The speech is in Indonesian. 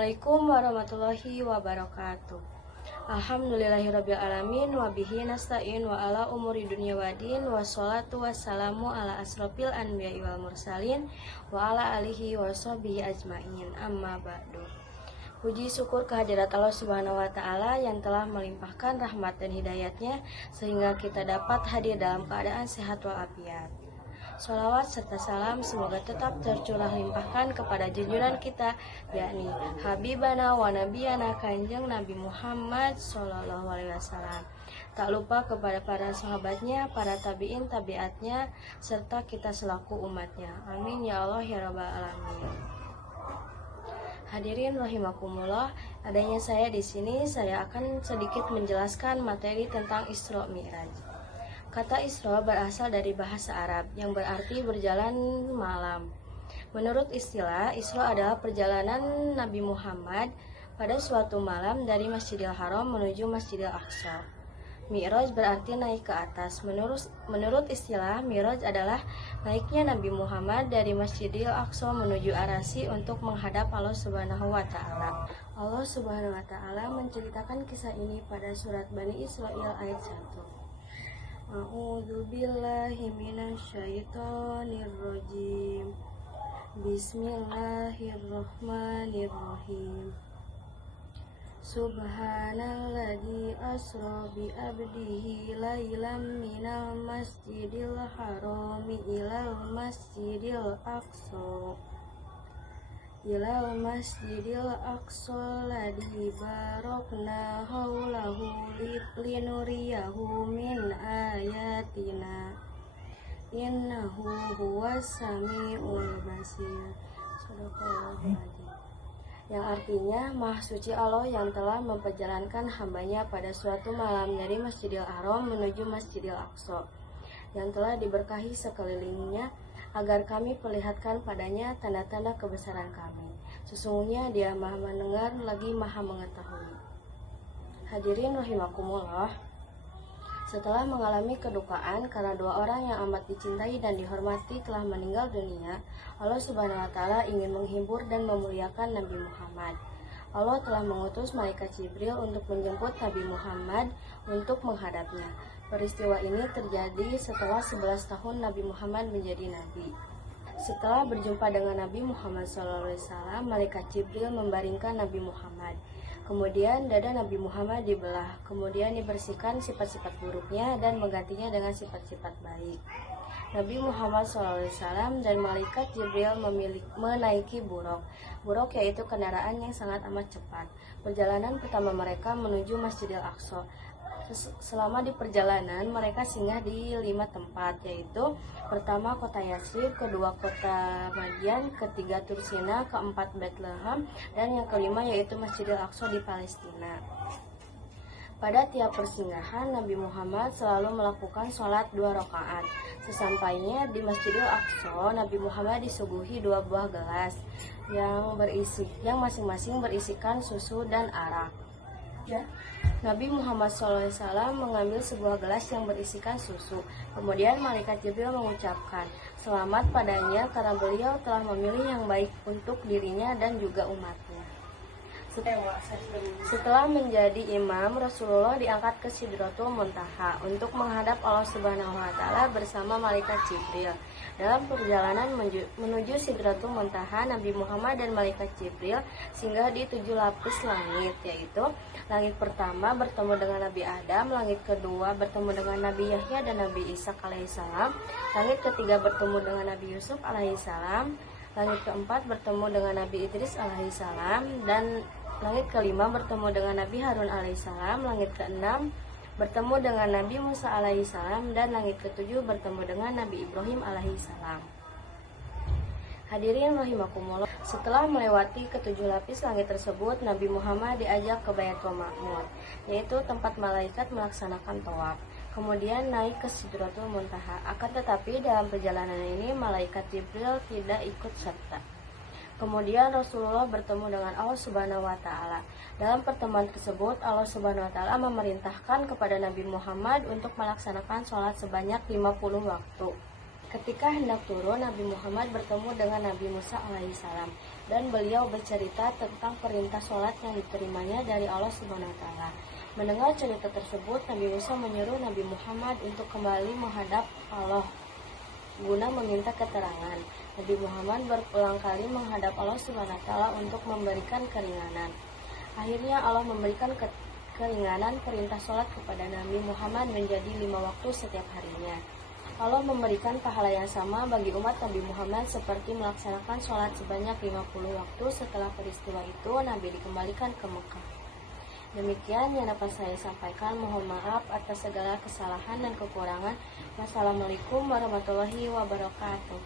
Assalamualaikum warahmatullahi wabarakatuh. Alhamdulillahirabbil alamin wa bihi nasta'in wa ala umuri dunya wadin wassalatu wassalamu ala asrofil anbiya'i wal mursalin wa ala alihi wa sahbihi ajmain. Amma ba'du. Puji syukur kehadirat Allah Subhanahu wa taala yang telah melimpahkan rahmat dan hidayatnya sehingga kita dapat hadir dalam keadaan sehat walafiat. Sholawat serta salam semoga tetap tercurah limpahkan kepada junjungan kita, yakni Habibana wa Nabiyana Kanjeng Nabi Muhammad Sallallahu Alaihi Wasallam. Tak lupa kepada para sahabatnya, para tabiin tabiatnya, serta kita selaku umatnya. Amin ya Allah ya Rabbal Alamin. Hadirin rahimakumullah, adanya saya di sini, saya akan sedikit menjelaskan materi tentang Isra Mi'raj. Kata Isra berasal dari bahasa Arab yang berarti berjalan malam. Menurut istilah, Isra adalah perjalanan Nabi Muhammad pada suatu malam dari Masjidil Haram menuju Masjidil Aqsa. Mi'raj berarti naik ke atas. Menurut istilah, Mi'raj adalah naiknya Nabi Muhammad dari Masjidil Aqsa menuju Arasy untuk menghadap Allah Subhanahu wa taala. Allah Subhanahu wa taala menceritakan kisah ini pada surat Bani Israil ayat 1. A'udzu billahi minasyaitonir rajim. Bismillahirrahmanirrahim. Subhanalladzi asra bi abdihi lailam minal masjidil harami ilal masjidil aqsa. Ilal masjidil aqsa ladzi barakna haulahu linuriyahu min ayatina innahu huwas samiul basir. Sadaqallahul adzim. Yang artinya Maha Suci Allah yang telah memperjalankan hambanya pada suatu malam dari Masjidil Haram menuju Masjidil Aqsa, yang telah diberkahi sekelilingnya, agar kami perlihatkan padanya tanda-tanda kebesaran kami. Sesungguhnya Dia Maha mendengar lagi Maha mengetahui. Hadirin rahimakumullah, setelah mengalami kedukaan karena dua orang yang amat dicintai dan dihormati telah meninggal dunia, Allah Subhanahu wa taala ingin menghibur dan memuliakan Nabi Muhammad. Allah telah mengutus malaikat Jibril untuk menjemput Nabi Muhammad untuk menghadapnya. Peristiwa ini terjadi setelah 11 tahun Nabi Muhammad menjadi nabi. Setelah berjumpa dengan Nabi Muhammad SAW, malaikat Jibril membaringkan Nabi Muhammad. Kemudian dada Nabi Muhammad dibelah, kemudian dibersihkan sifat-sifat buruknya dan menggantinya dengan sifat-sifat baik. Nabi Muhammad SAW dan malaikat Jibril menaiki buruk. Buruk yaitu kendaraan yang sangat amat cepat. Perjalanan pertama mereka menuju Masjidil Aqsa. Selama di perjalanan mereka singgah di 5 tempat, yaitu pertama kota Yatsrib, kedua kota Madian, ketiga Tursina, keempat Bethlehem, dan yang kelima yaitu Masjidil Aqsa di Palestina. Pada tiap persinggahan, Nabi Muhammad selalu melakukan sholat 2 rakaat. Sesampainya di Masjidil Aqsa, Nabi Muhammad disuguhi 2 buah gelas yang masing-masing berisikan susu dan arak. Nabi Muhammad SAW mengambil sebuah gelas yang berisikan susu. Kemudian malaikat Jibril mengucapkan selamat padanya karena beliau telah memilih yang baik untuk dirinya dan juga umatnya. Setelah menjadi imam, Rasulullah diangkat ke Sidratul Muntaha untuk menghadap Allah Subhanahu wa taala bersama malaikat Jibril. Dalam perjalanan menuju Sidratul Muntaha, Nabi Muhammad dan malaikat Jibril singgah di 7 lapis langit, yaitu langit pertama bertemu dengan Nabi Adam, langit kedua bertemu dengan Nabi Yahya dan Nabi Isa alaihissalam, langit ketiga bertemu dengan Nabi Yusuf alaihissalam, langit keempat bertemu dengan Nabi Idris alaihissalam, dan langit kelima bertemu dengan Nabi Harun alaihissalam, langit keenam bertemu dengan Nabi Musa alaihissalam, dan langit ketujuh bertemu dengan Nabi Ibrahim alaihissalam. Hadirin rahimakumullah, setelah melewati ketujuh lapis langit tersebut, Nabi Muhammad diajak ke Baitul Ma'mur, yaitu tempat malaikat melaksanakan tawaf. Kemudian naik ke Sidratul Muntaha. Akan tetapi dalam perjalanan ini malaikat Jibril tidak ikut serta. Kemudian Rasulullah bertemu dengan Allah Subhanahu wa taala. Dalam pertemuan tersebut, Allah Subhanahu wa taala memerintahkan kepada Nabi Muhammad untuk melaksanakan sholat sebanyak 50 waktu. Ketika hendak turun, Nabi Muhammad bertemu dengan Nabi Musa alaihissalam dan beliau bercerita tentang perintah sholat yang diterimanya dari Allah Subhanahu wa taala. Mendengar cerita tersebut, Nabi Musa menyuruh Nabi Muhammad untuk kembali menghadap Allah guna meminta keterangan. Nabi Muhammad berulang kali menghadap Allah Subhanahu wa taala untuk memberikan keringanan. Akhirnya Allah memberikan keringanan perintah sholat kepada Nabi Muhammad menjadi 5 waktu setiap harinya. Allah memberikan pahala yang sama bagi umat Nabi Muhammad seperti melaksanakan sholat sebanyak 50 waktu. Setelah peristiwa itu, Nabi dikembalikan ke Mekah. Demikian yang dapat saya sampaikan. Mohon maaf atas segala kesalahan dan kekurangan. Wassalamualaikum warahmatullahi wabarakatuh.